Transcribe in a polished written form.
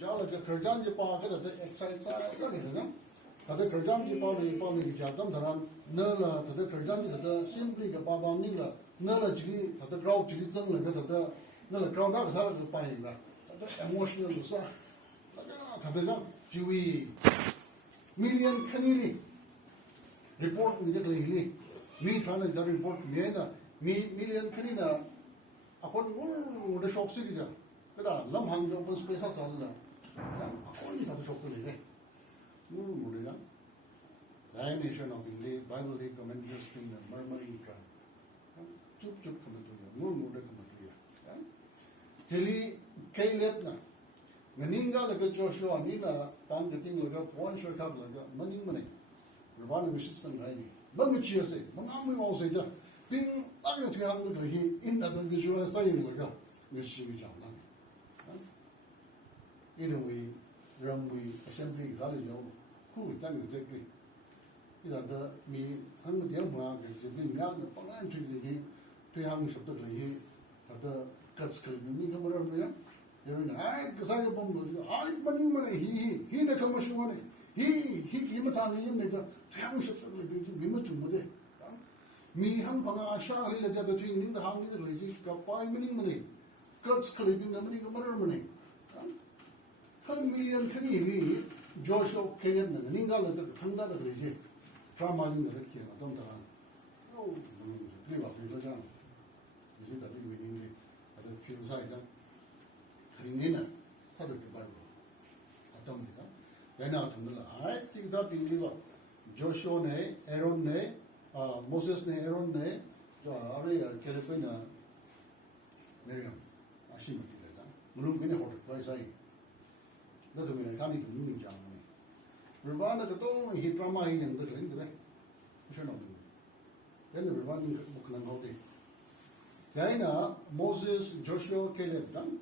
Jala ke kerjaan je pa kada the exercise ka ni sana kada kerjaan je pa ni jadam dharan nala kada kerjaan je kada simply ka pa bam ni la nala ji kada crowd ji zang la kada nala crowd ka sa ka pa ni la kada emotional sa kada jang jiwi million kanili report ni de li mi trying to report me na mi million kanina akon mo de shock si ja kada lam hang jo pas pesa sal la only have a shop to live. Murmuria, the nation of India, Bible League Commentary Spin, the murmuring cry. Chup chup commentary, murmura commentary. Tilly Kalepna. Meninga like a Joshua Nina, Pan getting like a one short up like a money. Ravana Mrs. and Heidi. Bamichia say, Mamma also say, being like to have the in that visual saying like a which we jump. Either we run we assembly college who done exactly. Either the me hung the young man is being young online to young shop to he at the cuts could be me number of them. You're in I because I money he the commercial money. He came at him like the young shop to be much more. Me hung on a shah like that between the hung the lazy, got 5 million money. Cuts could be the money. 1,000,000 크리미 조쇼 개념은 인간을 한가다 그러지 드라마는 그렇게 어떤 다라 그리고 비서장 이제 다 비고 있는데 아주 필요사이다 그린이는 사들 봐요 어떤니까 내가 듣는다 아이 띵다 빙리가 조쇼네 에론네 모세스네 에론네 저 아래야 캘리포니아 내려 아시면이다 물론 그냥 호텔 프라이사이 너도 그냥 가니 좀 눈이 장네. 불반의 그또 히 드라마 히 연도 그런 그래. 무슨 없는 거. 얘는 불반은 뭐 그런 거지. 자이나 모세스 조슈아 켈렙 당